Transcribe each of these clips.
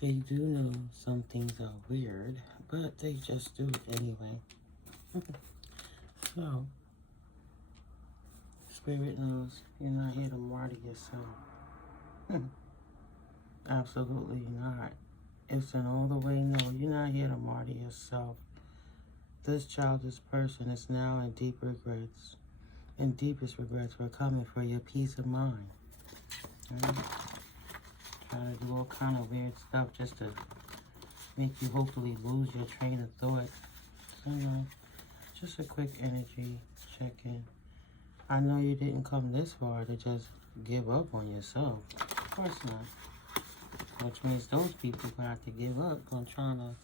They do know some things are weird, but they just do it anyway. So, Spirit knows you're not here to martyr yourself. Absolutely not. It's an all the way no. You're not here to martyr yourself. This childish person is now in deep regrets. And deepest regrets were coming for your peace of mind. Right? Trying to do all kind of weird stuff just to make you hopefully lose your train of thought. You know, just a quick energy check-in. I know you didn't come this far to just give up on yourself. Of course not. Which means those people gonna have to give up on trying to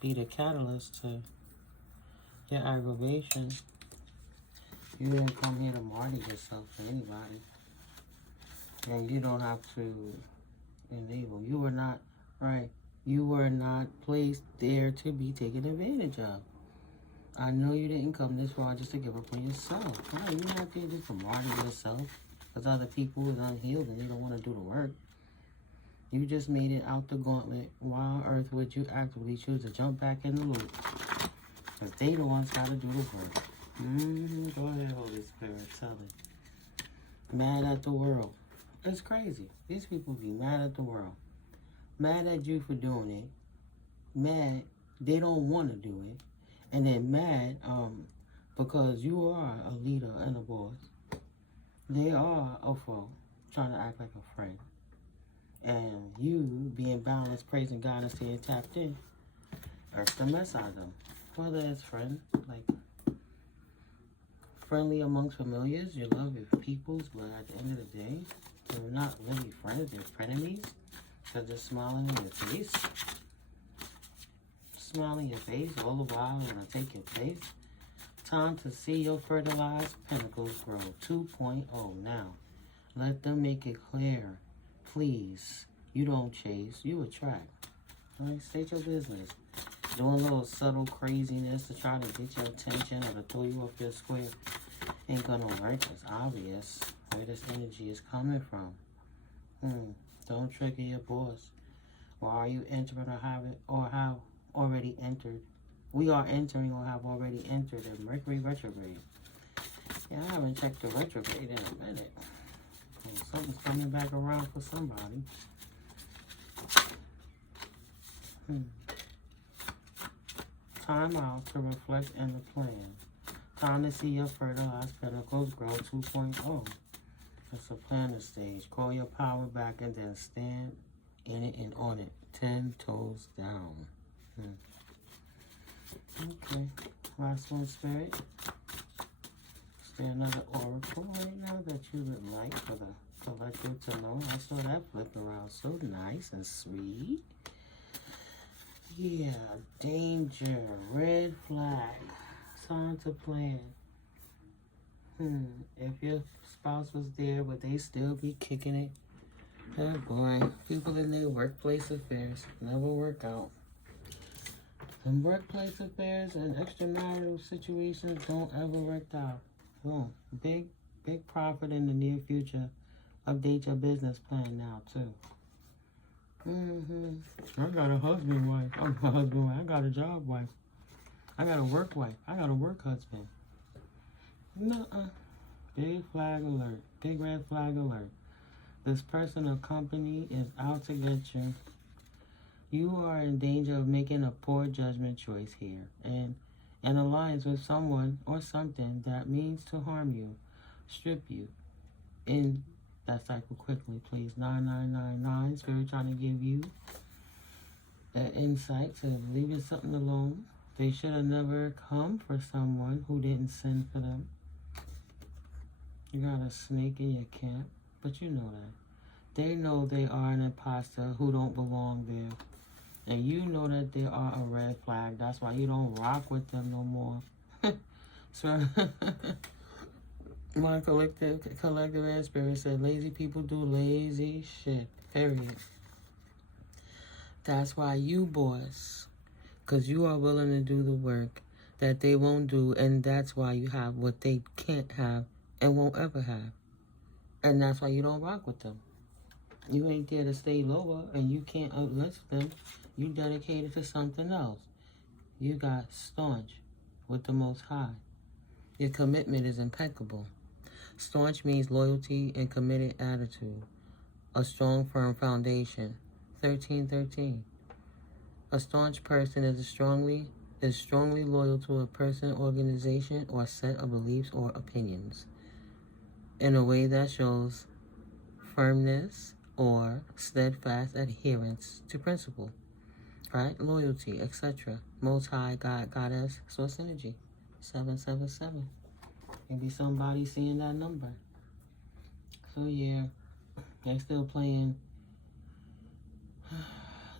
be the catalyst to your aggravation. You didn't come here to martyr yourself to anybody. And you don't have to enable. You were not, right, you were not placed there to be taken advantage of. I know you didn't come this far just to give up on yourself. Right, you're not there just to martyr yourself because other people is unhealed and they don't want to do the work. You just made it out the gauntlet. Why on earth would you actively choose to jump back in the loop? Because they the ones got to do the work. Go ahead, Holy Spirit, tell it. Mad at the world. It's crazy. These people be mad at the world. Mad at you for doing it. Mad they don't want to do it. And then mad because you are a leader and a boss. They are a foe, trying to act like a friend. And you being balanced, praising God and staying tapped in, irks the mess out of them. Whether it's friend, like friendly amongst familiars, you love your peoples, but at the end of the day, they're not really friends, they're frenemies. Because they're smiling in your face. Smiling in your face all the while when I take your place. Time to see your fertilized pentacles grow. 2.0 now. Let them make it clear. Please, you don't chase, you attract. All right, state your business. Doing a little subtle craziness to try to get your attention or to throw you off your square ain't gonna work. It's obvious where this energy is coming from. Don't trigger your boss. Why are you entering or have already entered? We are entering or have already entered a Mercury retrograde. Yeah, I haven't checked the retrograde in a minute. And something's coming back around for somebody. Time out to reflect and to plan. Time to see your fertilized pentacles grow. 2.0. It's a planner stage. Call your power back and then stand in it and on it. 10 toes down. Okay. Last one, Spirit. Is there another oracle right now that you would like for the collective to know? I saw that flip around. So nice and sweet. Yeah. Danger. Red flag. Time to plan. If your spouse was there, would they still be kicking it? Oh boy, people in their workplace affairs never work out. And workplace affairs and extramarital situations don't ever work out. Oh, big profit in the near future. Update your business plan now too. I got a husband wife. I'm a husband wife. I got a job wife. I got a work wife. I got a work husband. Nuh-uh. Big flag alert. Big red flag alert. This person or company is out to get you. You are in danger of making a poor judgment choice here. And an alliance with someone or something that means to harm you, strip you. In that cycle quickly, please. 9999. Spirit trying to give you that insight to leaving something alone. They should have never come for someone who didn't send for them. You got a snake in your camp, but you know that. They know they are an imposter who don't belong there. And you know that they are a red flag. That's why you don't rock with them no more. So, my collective air spirit said, lazy people do lazy shit, period. That's why you boss. Because you are willing to do the work that they won't do. And that's why you have what they can't have and won't ever have. And that's why you don't rock with them. You ain't there to stay lower, and you can't uplift them. You dedicated to something else. You got staunch with the Most High. Your commitment is impeccable. Staunch means loyalty and committed attitude. A strong, firm foundation. 1313. A staunch person is strongly loyal to a person, organization, or set of beliefs or opinions in a way that shows firmness or steadfast adherence to principle, right? Loyalty, etc. Most High, God, Goddess, Source Energy. 777. Maybe somebody seeing that number. So yeah, they're still playing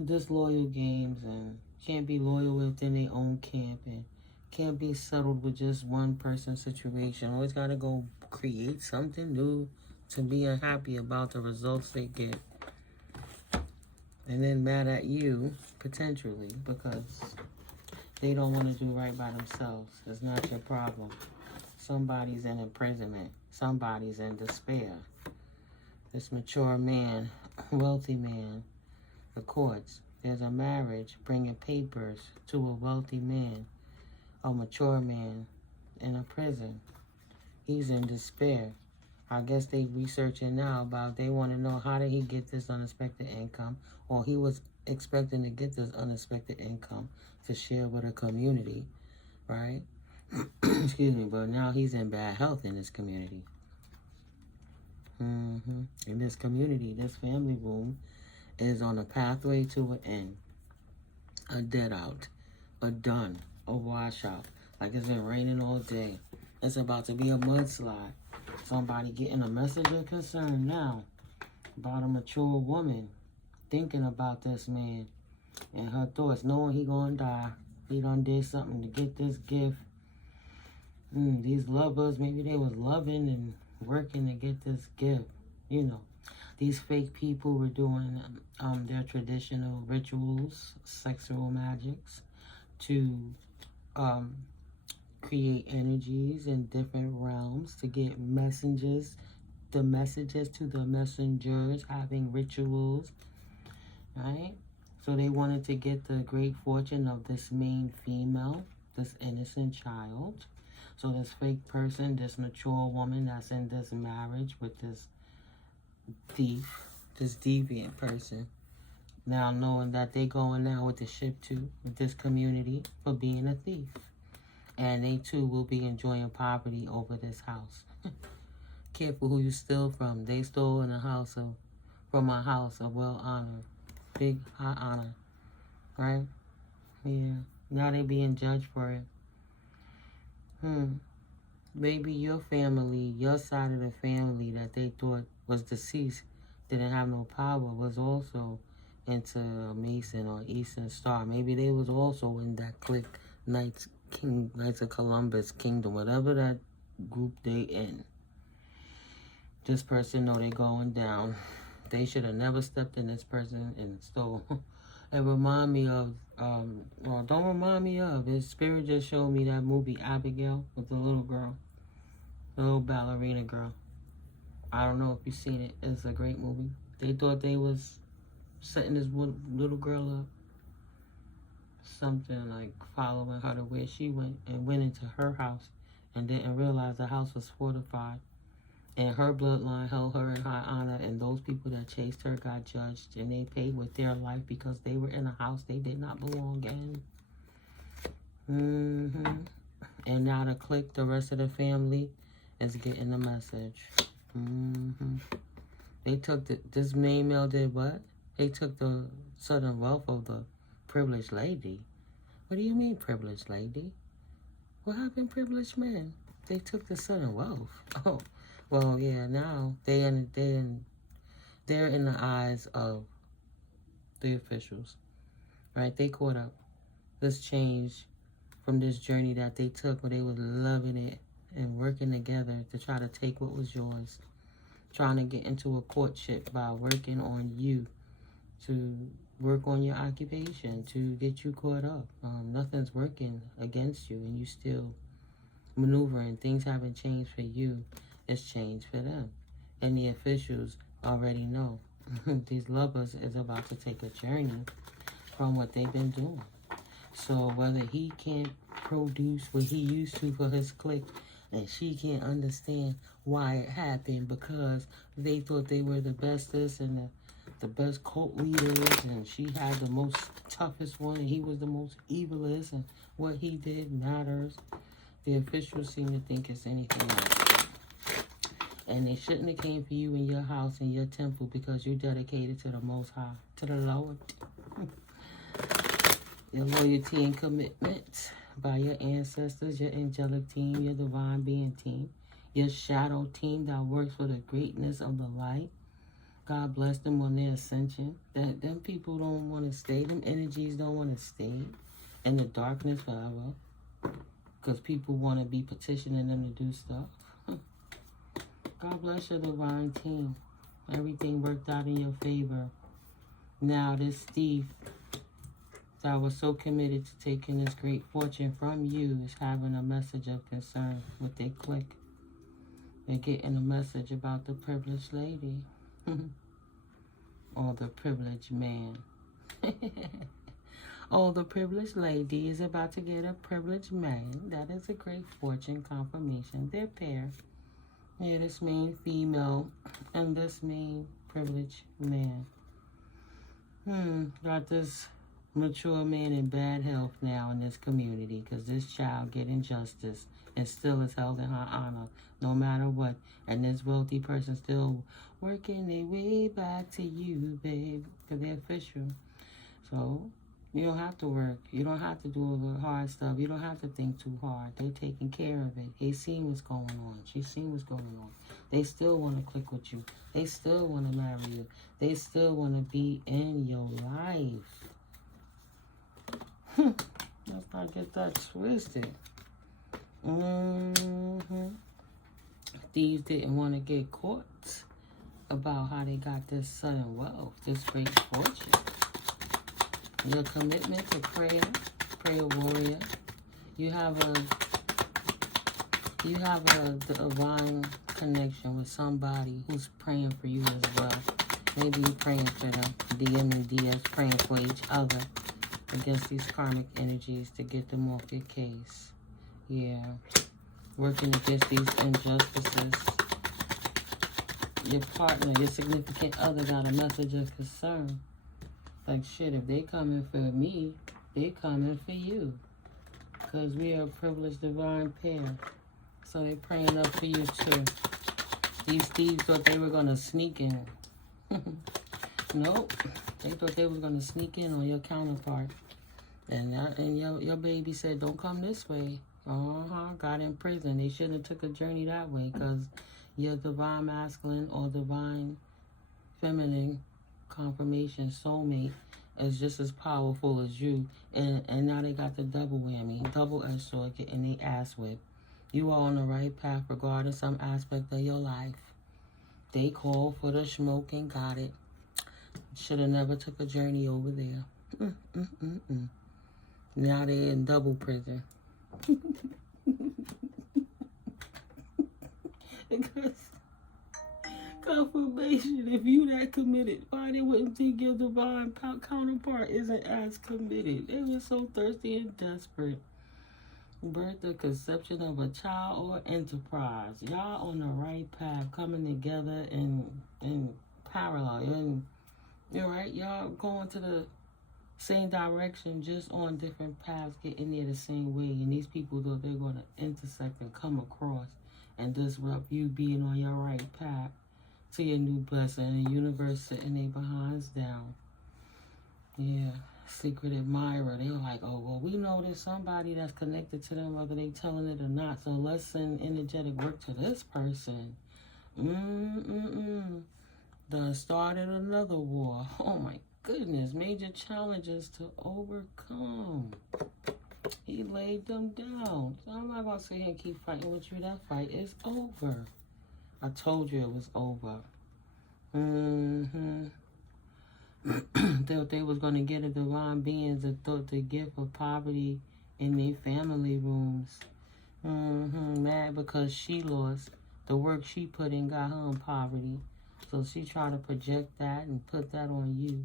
disloyal games and can't be loyal within their own camp and can't be settled with just one person situation. Always got to go create something new to be unhappy about the results they get. And then mad at you, potentially, because they don't want to do right by themselves. It's not your problem. Somebody's in imprisonment. Somebody's in despair. This mature man, wealthy man, the courts. There's a marriage bringing papers to a wealthy man, a mature man in a prison. He's in despair. I guess they researching now about, they want to know how did he get this unexpected income, or he was expecting to get this unexpected income to share with a community, right? Excuse me, but now he's in bad health in this community. In this community, this family room is on a pathway to an end, a dead out, a done, a washout. Like it's been raining all day. It's about to be a mudslide. Somebody getting a message of concern now about a mature woman thinking about this man and her thoughts, knowing he gonna die. He done did something to get this gift. These lovers, maybe they was loving and working to get this gift. You know, these fake people were doing their traditional rituals, sexual magics, to create energies in different realms, to get messages, the messages to the messengers, having rituals, right? So they wanted to get the great fortune of this main female, this innocent child. So this fake person, this mature woman that's in this marriage with this thief, this deviant person, now knowing that they going now with the ship too, with this community for being a thief. And they too will be enjoying poverty over this house. Careful who you steal from. They stole in a house of, from a house of well honor, big high honor, right? Yeah. Now they being judged for it. Maybe your family, your side of the family that they thought was deceased, didn't have no power, was also into Mason or Eastern Star. Maybe they was also in that clique, Knights of Columbus Kingdom, whatever that group they in. This person know they going down. They should have never stepped in this person and stole. It remind me of, well, don't remind me of, his spirit just showed me that movie Abigail with the little girl, the little ballerina girl. I don't know if you've seen it. It's a great movie. They thought they was setting this little girl up. Something like following her to where she went, and went into her house and didn't realize the house was fortified. And her bloodline held her in high honor, and those people that chased her got judged, and they paid with their life because they were in a house they did not belong in. And now the clique, the rest of the family, is getting the message. They took this main male did what? They took the sudden wealth of the privileged lady. What do you mean, privileged lady? What happened, privileged men? They took the sudden wealth. Oh. Well, yeah, now they're in the eyes of the officials, right? They caught up. This change from this journey that they took, where they were loving it and working together to try to take what was yours, trying to get into a courtship by working on you, to work on your occupation, to get you caught up. Nothing's working against you, and you still maneuvering. Things haven't changed for you. It's changed for them. And the officials already know. These lovers is about to take a journey from what they've been doing. So whether he can't produce what he used to for his clique, and she can't understand why it happened, because they thought they were the bestest and the best cult leaders, and she had the most toughest one, and he was the most evilest, and what he did matters. The officials seem to think it's anything else. And they shouldn't have came for you in your house and your temple, because you're dedicated to the Most High, to the Lord. Your loyalty and commitment by your ancestors, your angelic team, your divine being team, your shadow team that works for the greatness of the light. God bless them on their ascension. That them people don't want to stay. Them energies don't want to stay in the darkness forever, because people want to be petitioning them to do stuff. God bless your divine team. Everything worked out in your favor. Now this thief that was so committed to taking this great fortune from you is having a message of concern with their clique. They're getting a message about the privileged lady. Or the privileged man. Oh, the privileged lady is about to get a privileged man. That is a great fortune confirmation. They're pair. Yeah, this main female and this main privileged man. Got this mature man in bad health now in this community, because this child getting justice and still is held in her honor no matter what. And this wealthy person still working their way back to you, babe, because they're official. So you don't have to work. You don't have to do all the hard stuff. You don't have to think too hard. They're taking care of it. They seen what's going on. She seen what's going on. They still want to click with you. They still want to marry you. They still want to be in your life. Let's not get that twisted. Thieves didn't want to get caught about how they got this sudden wealth, this great fortune. Your commitment to prayer warrior. You have a divine connection with somebody who's praying for you as well. Maybe you're praying for them. DM and DS praying for each other against these karmic energies to get them off your case. Yeah. Working against these injustices. Your partner, your significant other got a message of concern. Like, shit, if they coming for me, they coming for you. Because we are a privileged divine pair. So they're praying up for you too. These thieves thought they were going to sneak in. Nope. They thought they was going to sneak in on your counterpart. And your baby said, don't come this way. Got in prison. They shouldn't have took a journey that way, because your divine masculine or divine feminine confirmation soulmate is just as powerful as you. And now they got the double whammy, double-edged sword, getting their ass whipped. You are on the right path regarding some aspect of your life. They called for the smoke and got it. Should have never took a journey over there. Now they're in double prison. Because confirmation, if you that committed, why they wouldn't think your divine counterpart isn't as committed? They were so thirsty and desperate. Birth the conception of a child or enterprise. Y'all on the right path, coming together in parallel. And you're right, y'all going to the same direction, just on different paths, getting there the same way. And these people thought they're going to intersect and come across and disrupt you being on your right path to your new blessing. And the universe sitting their behinds down. Yeah. Secret admirer. They were like, oh, well, we know there's somebody that's connected to them, whether they telling it or not. So let's send energetic work to this person. Done started another war. Oh my goodness. Major challenges to overcome. He laid them down. So I'm not going to sit here and keep fighting with you. That fight is over. I told you it was over. Thought they was going to get a divine beings that thought the gift of poverty in their family rooms. Mad because she lost. The work she put in got her in poverty. So she tried to project that and put that on you.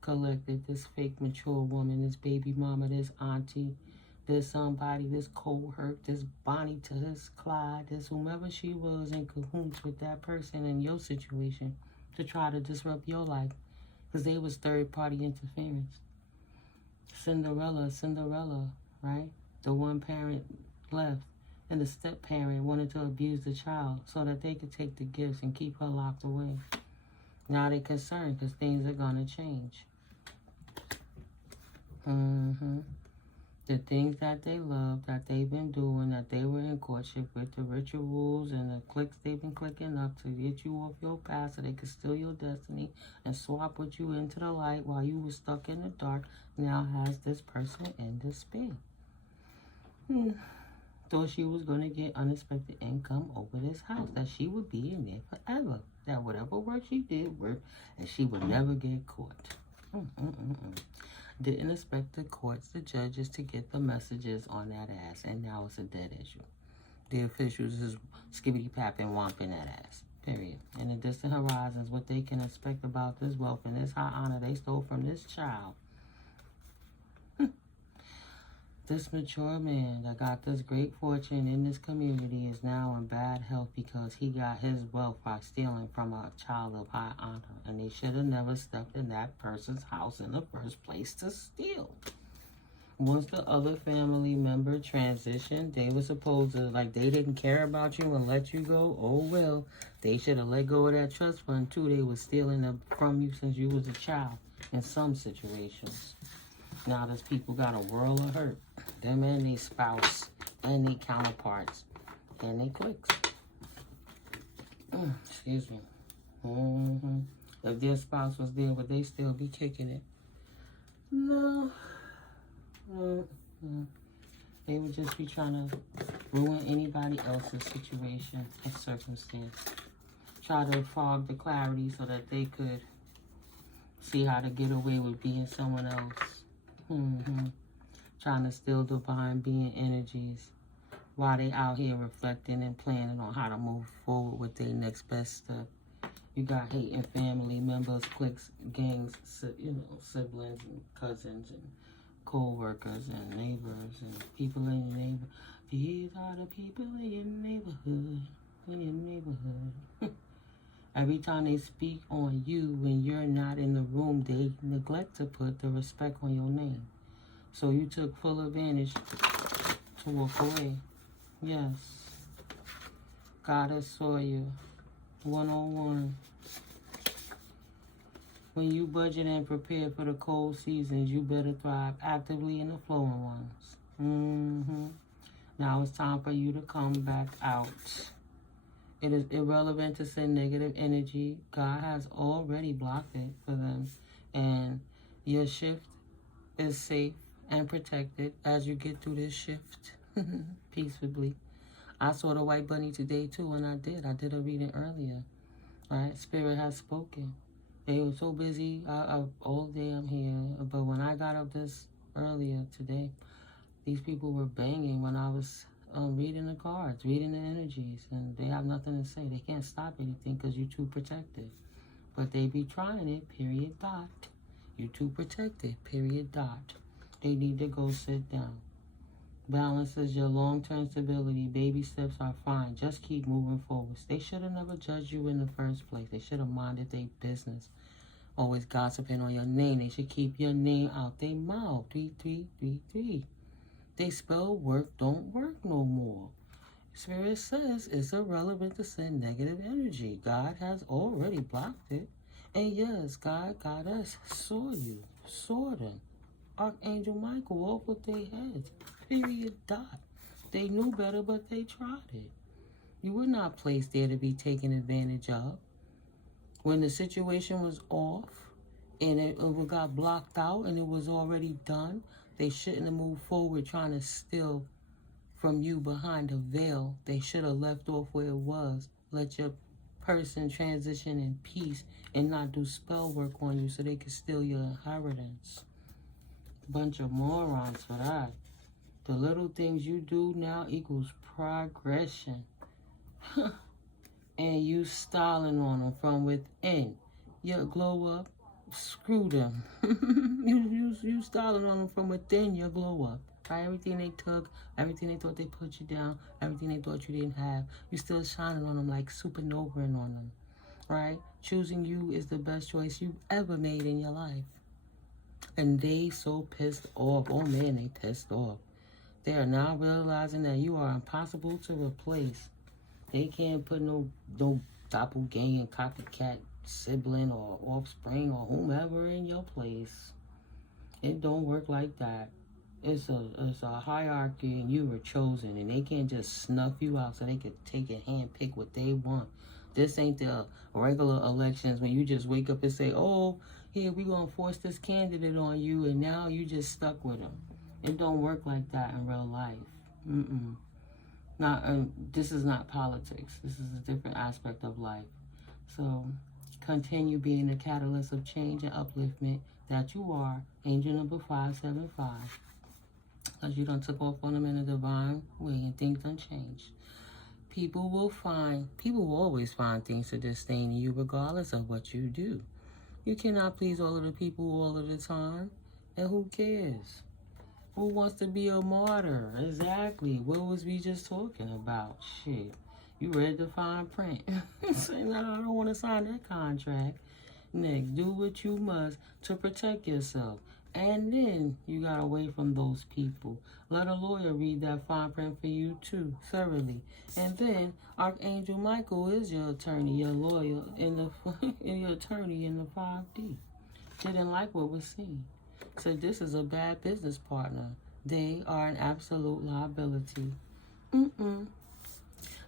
Collected this fake mature woman, this baby mama, this auntie, this somebody, this cohort, this Bonnie to this Clyde, this whomever she was in cahoots with that person in your situation to try to disrupt your life because they was third-party interference. Cinderella, right? The one parent left and the step-parent wanted to abuse the child so that they could take the gifts and keep her locked away. Now they're concerned because things are going to change. The things that they love, that they've been doing, that they were in courtship with, the rituals and the clicks they've been clicking up to get you off your path so they could steal your destiny and swap with you into the light while you were stuck in the dark, now has this person in despair. Thought she was going to get unexpected income over this house, that she would be in there forever, that whatever work she did worked, and she would never get caught. Didn't expect the courts, the judges, to get the messages on that ass, and now it's a dead issue. The officials is skibbity-papping, womping that ass, period. In the distant horizons, what they can expect about this wealth and this high honor they stole from this child. This mature man that got this great fortune in this community is now in bad health because he got his wealth by stealing from a child of high honor. And they should have never stepped in that person's house in the first place to steal. Once the other family member transitioned, they were supposed to, like, they didn't care about you and let you go. Oh, well, they should have let go of that trust fund, too. They were stealing from you since you was a child in some situations. Now there's people got a world of hurt. Them and their spouse and their counterparts and their cliques. Excuse me. If their spouse was there, would they still be kicking it? No. They would just be trying to ruin anybody else's situation or circumstance. Try to fog the clarity so that they could see how to get away with being someone else. Trying to steal divine being energies while they out here reflecting and planning on how to move forward with their next best step. You got hating family members, cliques, gangs, siblings and cousins and co-workers and neighbors and people in your neighborhood. These are the people in your neighborhood. Every time they speak on you when you're not in the room, they neglect to put the respect on your name. So you took full advantage to walk away. Yes. Goddess saw you. 101. When you budget and prepare for the cold seasons, you better thrive actively in the flowing ones. Now it's time for you to come back out. It is irrelevant to send negative energy. God has already blocked it for them. And your shift is safe and protected as you get through this shift peacefully. I saw the white bunny today too, and I did a reading earlier. Right? Spirit has spoken. They were so busy all day I'm here, but when I got up this earlier today, these people were banging when I was reading the cards, reading the energies, and they have nothing to say. They can't stop anything because you're too protected. But they be trying it, period, dot. You're too protected, period, dot. They need to go sit down. Balance is your long-term stability. Baby steps are fine. Just keep moving forward. They should have never judged you in the first place. They should have minded their business. Always gossiping on your name. They should keep your name out their mouth. 3333. They spell work don't work no more. Spirit says it's irrelevant to send negative energy. God has already blocked it. And yes, God got us. Saw you. Saw them. Archangel Michael off with their heads. Period, dot. They knew better, but they tried it. You were not placed there to be taken advantage of. When the situation was off and it got blocked out and it was already done, they shouldn't have moved forward trying to steal from you behind a veil. They should have left off where it was. Let your person transition in peace and not do spell work on you so they could steal your inheritance. Bunch of morons for that. The little things you do now equals progression. and you styling on them from within. You glow up, screw them. you styling on them from within, you glow up. Right? Everything they took, everything they thought they put you down, everything they thought you didn't have, you still shining on them like supernova on them. Right? Choosing you is the best choice you've ever made in your life. And they so pissed off. Oh man, they pissed off. They are now realizing that you are impossible to replace. They can't put no doppelganger, copycat, sibling, or offspring, or whomever in your place. It don't work like that. It's a hierarchy, and you were chosen, and they can't just snuff you out so they could take and handpick what they want. This ain't the regular elections when you just wake up and say, oh, here, we gonna force this candidate on you, and now you just stuck with them. It don't work like that in real life. This is not politics. This is a different aspect of life. So continue being the catalyst of change and upliftment that you are. Angel number 575. Because you done took off on them in a divine way and things done changed. People will always find things to disdain in you regardless of what you do. You cannot please all of the people all of the time. And who cares? Who wants to be a martyr? Exactly. What was we just talking about? Shit. You read the fine print. Say, no, I don't want to sign that contract. Next, do what you must to protect yourself. And then you got away from those people. Let a lawyer read that fine print for you too, thoroughly. And then Archangel Michael is your attorney, your lawyer, and your attorney in the 5D. Didn't like what was seen. So this is a bad business partner. They are an absolute liability.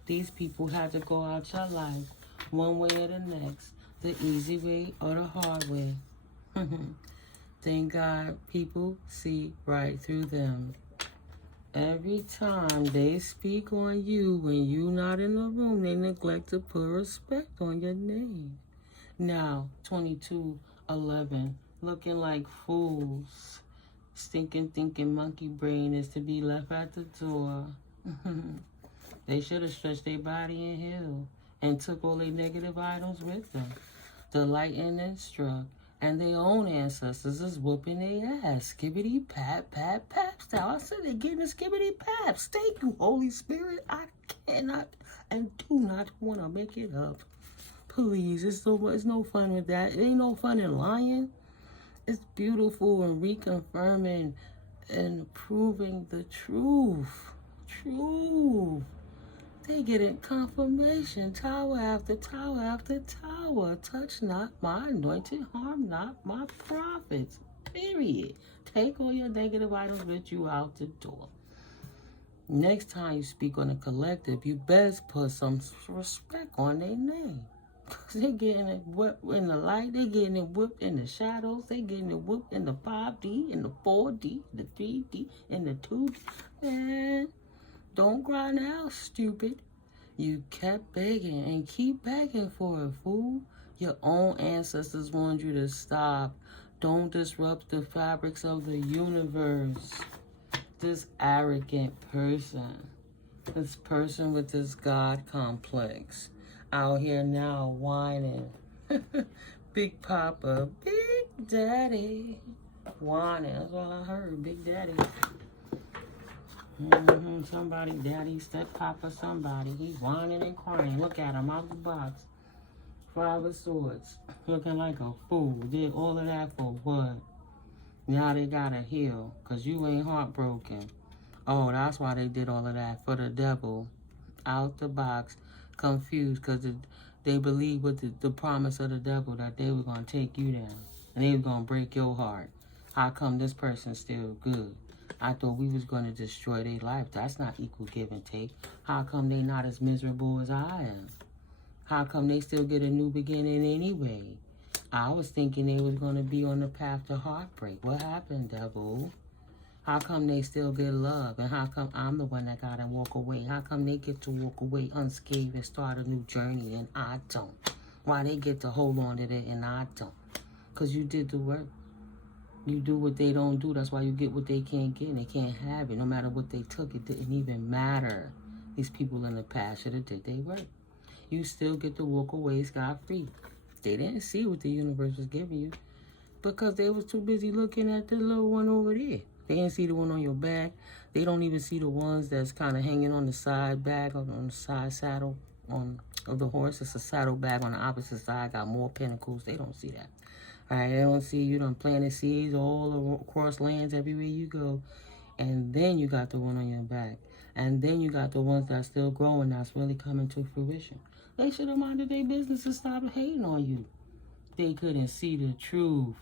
These people had to go out your life one way or the next, the easy way or the hard way. Thank God people see right through them. Every time they speak on you when you're not in the room, they neglect to put respect on your name. Now, 2211, looking like fools. Stinking, thinking monkey brain is to be left at the door. They should have stretched their body and healed and took all their negative items with them. The lightning and struck, and their own ancestors is whooping their ass. Skibbity pap pap pap style. I said they're getting a skibbity paps. Thank you, Holy Spirit. I cannot and do not want to make it up. Please, it's no fun with that. It ain't no fun in lying. It's beautiful and reconfirming and proving the truth. They getting confirmation, tower after tower after tower. Touch not my anointed, harm not my prophets. Period. Take all your negative items with you out the door. Next time you speak on a collective, you best put some respect on their name. Because they're getting it whipped in the light, they're getting it whipped in the shadows, they're getting it whipped in the 5D, in the 4D, the 3D, in the 2D. Man, don't cry now, stupid. You kept begging and keep begging for it, fool. Your own ancestors warned you to stop. Don't disrupt the fabrics of the universe. This arrogant person, this person with this God complex, out here now whining. Big Papa, Big Daddy, whining. That's all I heard, Big Daddy. Somebody, Daddy, Step Papa, somebody. He's whining and crying. Look at him out the box. 5 of Swords. Looking like a fool. Did all of that for what? Now they gotta heal. Because you ain't heartbroken. Oh, that's why they did all of that. For the devil. Out the box. Confused. Because they believed with the promise of the devil that they were going to take you down. And they were going to break your heart. How come this person's still good? I thought we was going to destroy their life. That's not equal give and take. How come they not as miserable as I am? How come they still get a new beginning anyway? I was thinking they was going to be on the path to heartbreak. What happened, devil? How come they still get love? And how come I'm the one that got to walk away? How come they get to walk away unscathed and start a new journey and I don't? Why they get to hold on to it and I don't? Because you did the work. You do what they don't do. That's why you get what they can't get and they can't have it. No matter what they took, it didn't even matter. These people in the past should have did their work. You still get to walk away scot-free. They didn't see what the universe was giving you because they was too busy looking at the little one over there. They didn't see the one on your back. They don't even see the ones that's kind of hanging on the side bag, on the side saddle of the horse. It's a saddle bag on the opposite side, got more pinnacles. They don't see that. All right, they don't see you done planted seeds all across lands everywhere you go. And then you got the one on your back. And then you got the ones that's still growing, that's really coming to fruition. They should have minded their business and stopped hating on you. They couldn't see the truth.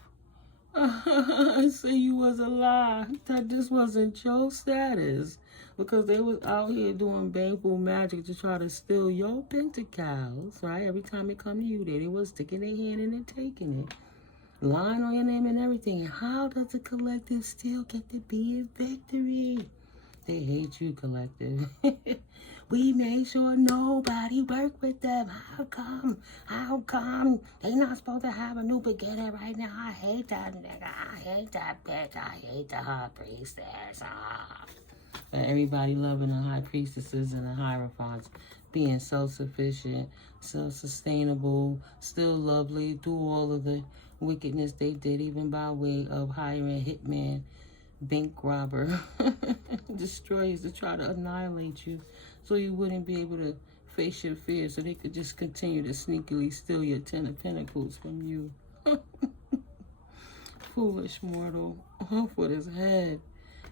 Say you was a lie, that this wasn't your status. Because they was out here doing baneful magic to try to steal your pentacles, right? Every time it come to you, they was sticking their hand in and taking it. Lying on your name and everything. And how does the collective still get to be in victory? They hate you, collective. We made sure nobody worked with them. How come? How come? They not supposed to have a new beginning right now. I hate that nigga. I hate that bitch. I hate the high priestess. And everybody loving the high priestesses and the hierophants. Being self-sufficient, self-sustainable, still lovely, through all of the wickedness they did, even by way of hiring a hitman, bank robber, destroyers to try to annihilate you so you wouldn't be able to face your fears, so they could just continue to sneakily steal your 10 of Pentacles from you. Foolish mortal, off with his head.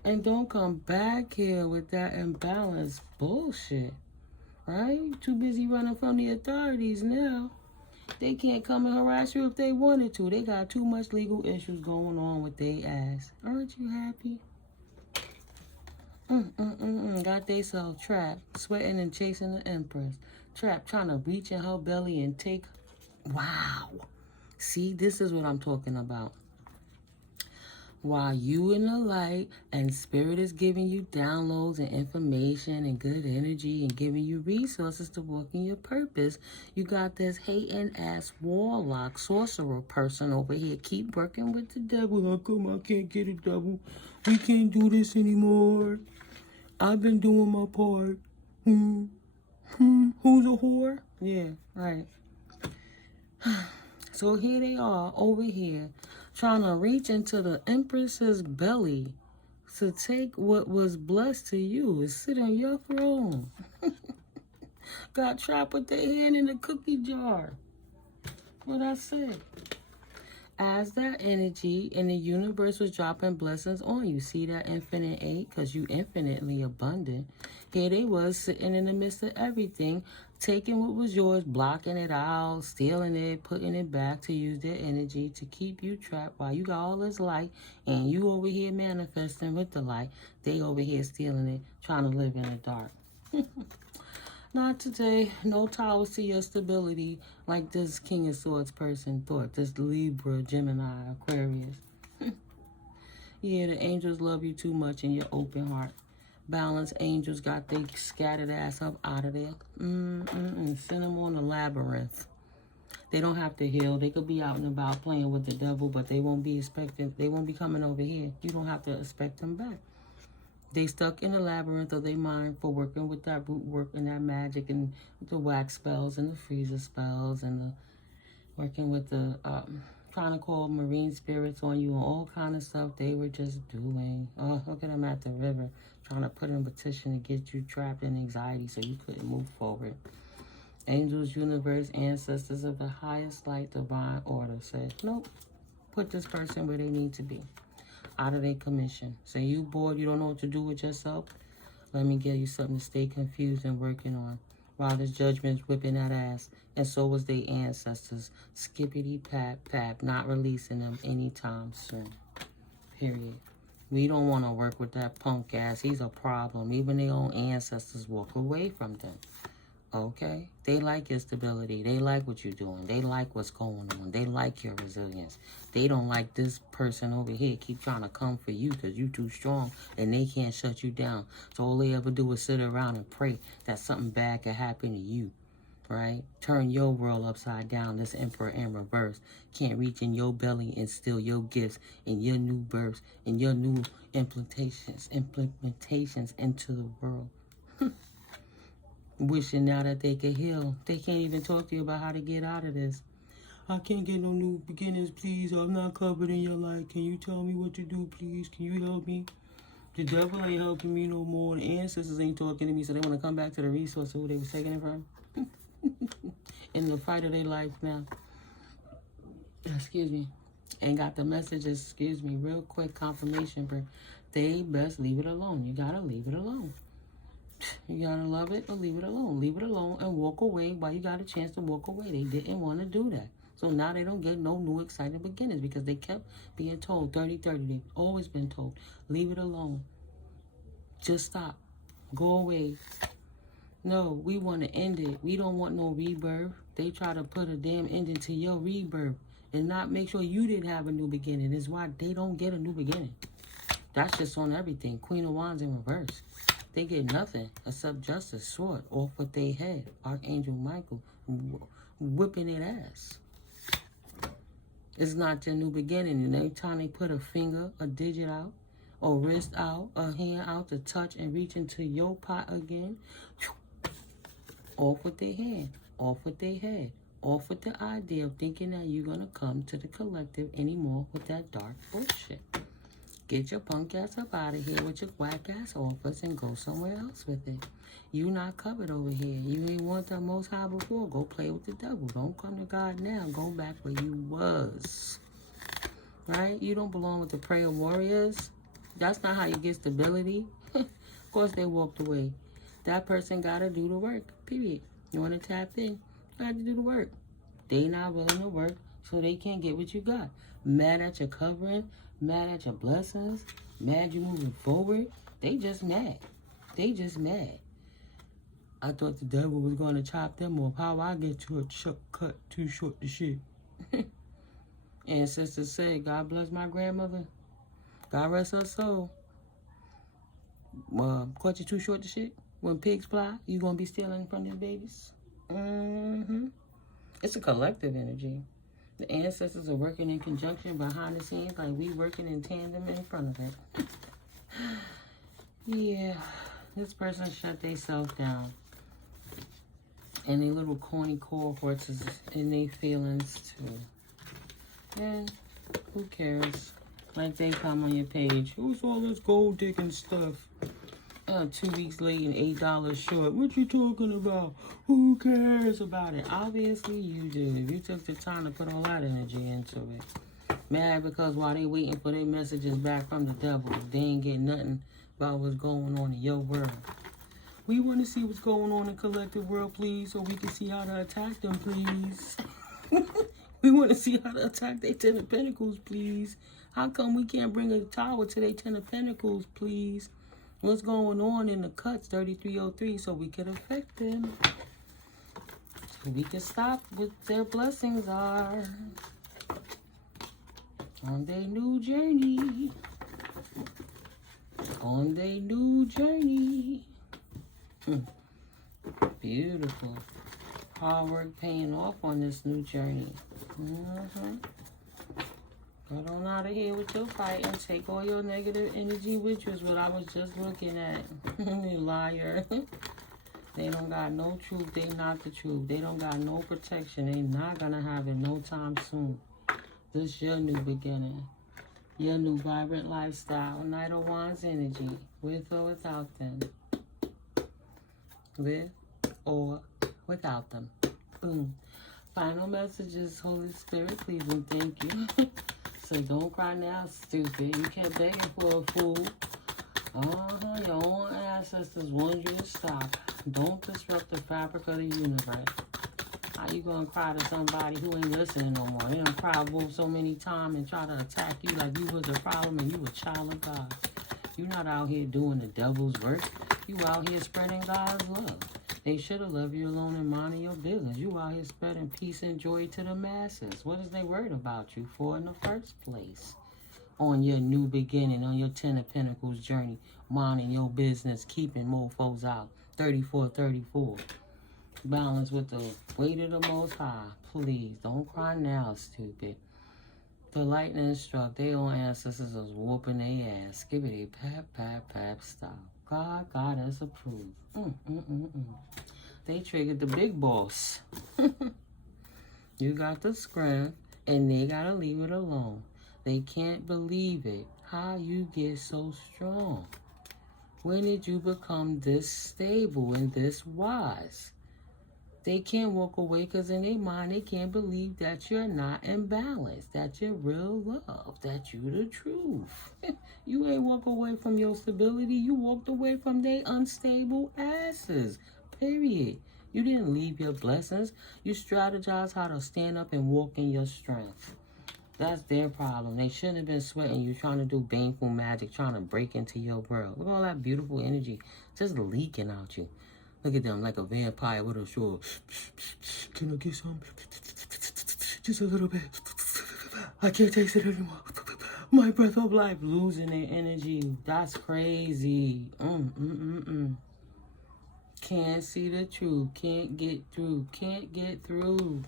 And don't come back here with that imbalanced bullshit, right? Too busy running from the authorities now. They can't come and harass you if they wanted to. They got too much legal issues going on with their ass. Aren't you happy? Got they self trapped, sweating and chasing the Empress. Trapped, trying to reach in her belly and take... Wow. See, this is what I'm talking about. While you in the light and spirit is giving you downloads and information and good energy and giving you resources to walk in your purpose, you got this hating ass warlock sorcerer person over here. Keep working with the devil. How come I can't get a devil? We can't do this anymore. I've been doing my part. Who's a whore? Yeah, right. So here they are over here trying to reach into the Empress's belly to take what was blessed to you and sit on your throne. Got trapped with their hand in the cookie jar. What I said. As that energy in the universe was dropping blessings on you. See that infinite 8? Because you infinitely abundant. Here they was sitting in the midst of everything, taking what was yours, blocking it out, stealing it, putting it back to use their energy to keep you trapped while you got all this light and you over here manifesting with the light. They over here stealing it, trying to live in the dark. Not today. No towers to your stability like this King of Swords person thought. This Libra, Gemini, Aquarius. Yeah, the angels love you too much in your open heart. Balanced angels got they scattered ass up out of there. Send them on the labyrinth. They don't have to heal. They could be out and about playing with the devil, but they won't be expecting. They won't be coming over here. You don't have to expect them back. They stuck in the labyrinth of their mind for working with that root work and that magic and the wax spells and the freezer spells and the working with the trying to call marine spirits on you and all kind of stuff they were just doing. Oh, look at them at the river trying to put in a petition to get you trapped in anxiety so you couldn't move forward. Angels, universe, ancestors of the highest light, divine order said, nope, put this person where they need to be. Out of their commission. Say you bored, you don't know what to do with yourself? Let me give you something to stay confused and working on. While this judgment's whipping that ass. And so was their ancestors. Skippity pap pap, not releasing them anytime soon. Period. We don't want to work with that punk ass. He's a problem. Even their own ancestors walk away from them. Okay? They like your stability. They like what you're doing. They like what's going on. They like your resilience. They don't like this person over here keep trying to come for you because you too strong and they can't shut you down. So all they ever do is sit around and pray that something bad could happen to you, right? Turn your world upside down. This emperor in reverse can't reach in your belly and steal your gifts and your new births and your new implementations into the world. wishing now that they could heal. They can't even talk to you about how to get out of this. I can't get no new beginnings, please. I'm not covered in your life. Can you tell me what to do, please? Can you help me? The devil ain't helping me no more. The ancestors ain't talking to me, so they want to come back to the resource of who they was taking it from. In the fight of their life now. Excuse me. And got the messages, excuse me, real quick confirmation, but they best leave it alone. You gotta leave it alone. You gotta love it or leave it alone. Leave it alone and walk away while you got a chance to walk away. They didn't want to do that. So now they don't get no new exciting beginnings because they kept being told 30-30. They've always been told, leave it alone. Just stop. Go away. No, we want to end it. We don't want no rebirth. They try to put a damn ending to your rebirth and not make sure you didn't have a new beginning. That's why they don't get a new beginning. That's just on everything. Queen of Wands in reverse. They get nothing except justice, sword, off with their head. Archangel Michael whipping their ass. It's not your new beginning. And every time they put a finger, a digit out, or wrist out, a hand out to touch and reach into your pot again, off with their hand, off with their head, off with the idea of thinking that you're going to come to the collective anymore with that dark bullshit. Get your punk ass up out of here with your whack ass offers and go somewhere else with it. You not covered over here. You ain't want the Most High before. Go play with the devil. Don't come to God now. Go back where you was. Right? You don't belong with the prayer warriors. That's not how you get stability. Of course they walked away. That person got to do the work. Period. You want to tap in? You got to do the work. They not willing to work, so they can't get what you got. Mad at your covering, mad at your blessings, mad you moving forward. They just mad. They just mad. I thought the devil was going to chop them off. How I get to a cut too short to shit. And sister said, God bless my grandmother. God rest her soul. Cut you too short to shit. When pigs fly, you going to be stealing from these babies? It's a collective energy. The ancestors are working in conjunction behind the scenes like we working in tandem in front of it. Yeah, this person shut themselves down. And they little corny cohorts is in their feelings too. And who cares? Like they come on your page. Who's all this gold digging stuff? 2 weeks late and $8 short. What you talking about? Who cares about it? Obviously you do. If you took the time to put all that energy into it. Mad because while they waiting for their messages back from the devil, they ain't getting nothing about what's going on in your world. We want to see what's going on in collective world, please, so we can see how to attack them, please. We want to see how to attack their 10 of Pentacles, please. How come we can't bring a tower to their 10 of Pentacles, please? What's going on in the cuts, 3303, so we can affect them. So we can stop what their blessings are. On their new journey. On their new journey. Beautiful. Hard work paying off on this new journey. Get on out of here with your fight and take all your negative energy with you is what I was just looking at. You liar. They don't got no truth. They not the truth. They don't got no protection. They not going to have it no time soon. This your new beginning. Your new vibrant lifestyle. Knight of Wands energy. With or without them. With or without them. Boom. Final messages, Holy Spirit, please and thank you. So don't cry now, stupid. You kept begging for a fool. Your own ancestors wanted you to stop. Don't disrupt the fabric of the universe. How you gonna cry to somebody who ain't listening no more? They done cry wolf so many times and try to attack you like you was a problem and you a child of God. You not out here doing the devil's work. You out here spreading God's love. They should have left you alone and minding your business. You out here spreading peace and joy to the masses. What is they worried about you for in the first place? On your new beginning, on your 10 of Pentacles journey, minding your business, keeping mofos out. 34-34. Balance with the weight of the Most High. Please, don't cry now, stupid. The lightning struck. Their own ancestors was whooping their ass. Give it a pap, pap, pap style. God has approved. They triggered the big boss. You got the scrim, and they gotta leave it alone. They can't believe it. How you get so strong? When did you become this stable and this wise? They can't walk away because in their mind they can't believe that you're not in balance, that you're real love, that you the truth. You ain't walk away from your stability. You walked away from their unstable asses. Period. You didn't leave your blessings. You strategize how to stand up and walk in your strength. That's their problem. They shouldn't have been sweating you, trying to do baneful magic, trying to break into your world. Look at all that beautiful energy just leaking out you. Look at them like a vampire with a sword. Can I get some? Just a little bit. I can't taste it anymore. My breath of life, losing their energy. That's crazy. Can't see the truth. Can't get through. Can't get through.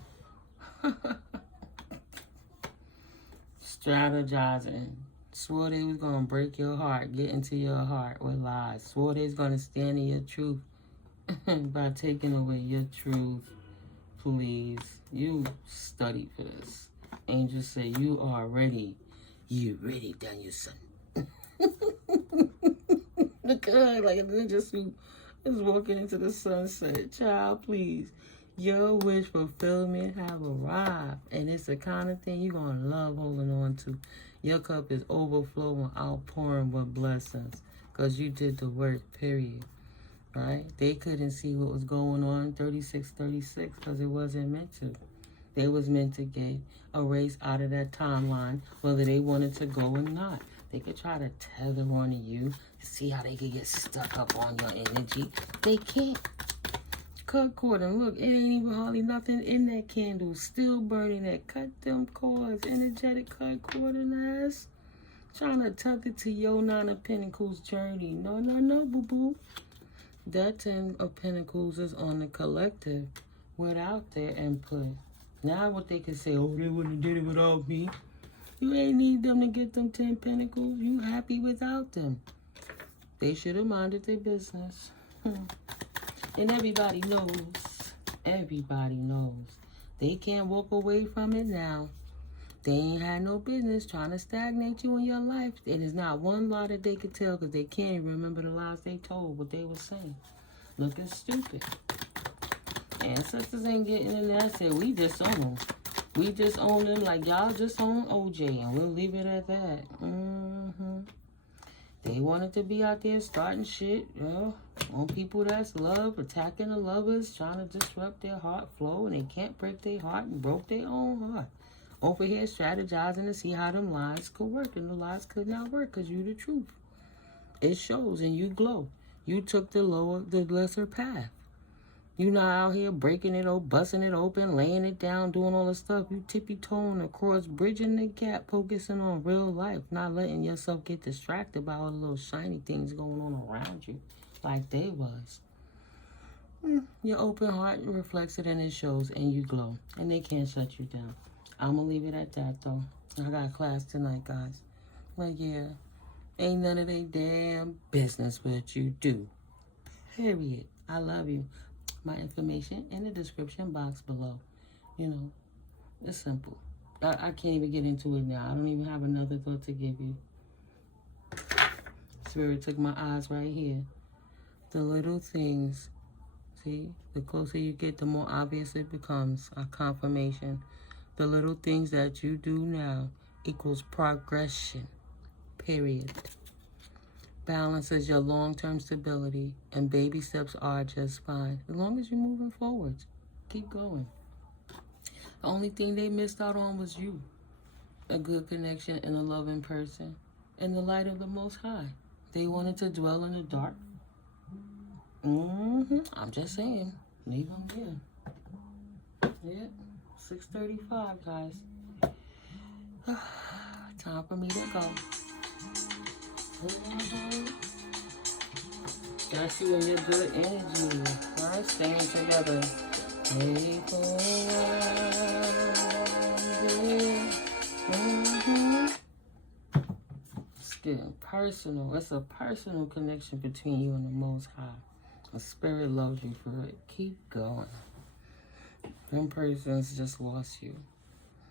Strategizing. Swore they was going to break your heart, get into your heart with lies. Swore they was going to stand in your truth by taking away your truth. Please. You studied for this. Angels say you are ready. You ready, Danielson. Look at her like a ninja suit is walking into the sunset. Child, please. Your wish fulfillment have arrived. And it's the kind of thing you're going to love holding on to. Your cup is overflowing, outpouring with blessings. Because you did the work, period. Right? They couldn't see what was going on 3636 because it wasn't meant to. They was meant to get erased out of that timeline, whether they wanted to go or not. They could try to tether onto you to see how they could get stuck up on your energy. They can't. Cut cord, and look, it ain't even hardly nothing in that candle. Still burning that. Cut them cords. Energetic cut cord and ass. Trying to tether to your 9 of Pentacles journey. No, no, no, boo-boo. That 10 of Pentacles is on the collective without their input. Now what they can say, oh, they wouldn't have did it without me. You ain't need them to get them 10 Pentacles. You happy without them. They should have minded their business. And everybody knows. They can't walk away from it now. They ain't had no business trying to stagnate you in your life. It is not one lie that they could tell because they can't even remember the lies they told, what they were saying. Looking stupid. Ancestors ain't getting in there. I said, we disown them. We disown them like y'all just own OJ, and we'll leave it at that. They wanted to be out there starting shit, on people that's love, attacking the lovers, trying to disrupt their heart flow, and they can't break their heart and broke their own heart. Over here strategizing to see how them lies could work, and the lies could not work because you the truth. It shows, and you glow. You took the lesser path. You not out here breaking it open, busting it open, laying it down, doing all the stuff. You tippy-toeing across, bridging the gap, focusing on real life, not letting yourself get distracted by all the little shiny things going on around you like they was. Your open heart reflects it and it shows, and you glow. And they can't shut you down. I'm going to leave it at that, though. I got class tonight, guys. But, yeah, ain't none of they damn business what you do. Period. I love you. My information in the description box below. You know, it's simple. I can't even get into it now. I don't even have another thought to give you. Spirit took my eyes right here. The little things. See, the closer you get, the more obvious it becomes. A confirmation. The little things that you do now equals progression. Period. Balance is your long-term stability, and baby steps are just fine. As long as you're moving forwards, keep going. The only thing they missed out on was you. A good connection and a loving person in the light of the Most High. They wanted to dwell in the dark. I'm just saying. Leave them there. Yeah. 6:35, guys. Time for me to go. That's you and your good energy. Alright, staying together. It's getting personal. It's a personal connection between you and the Most High. The spirit loves you for it. Keep going. One person's just lost you.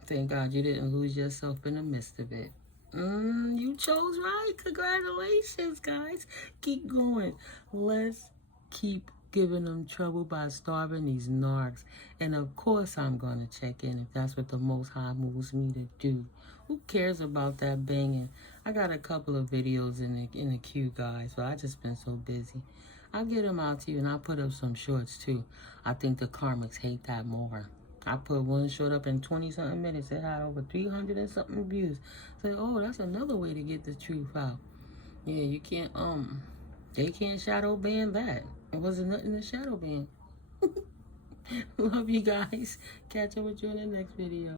Thank God you didn't lose yourself in the midst of it. You chose right. Congratulations, guys. Keep going. Let's keep giving them trouble by starving these narcs. And of course I'm going to check in if that's what the Most High moves me to do. Who cares about that banging? I got a couple of videos in the queue, guys, but I just been so busy. I'll get them out to you, and I'll put up some shorts too. I think the karmics hate that more. I put one short up in 20-something minutes. It had over 300 and something views. So, oh, that's another way to get the truth out. Yeah, you can't, they can't shadow ban that. It wasn't nothing to shadow ban. Love you guys. Catch up with you in the next video.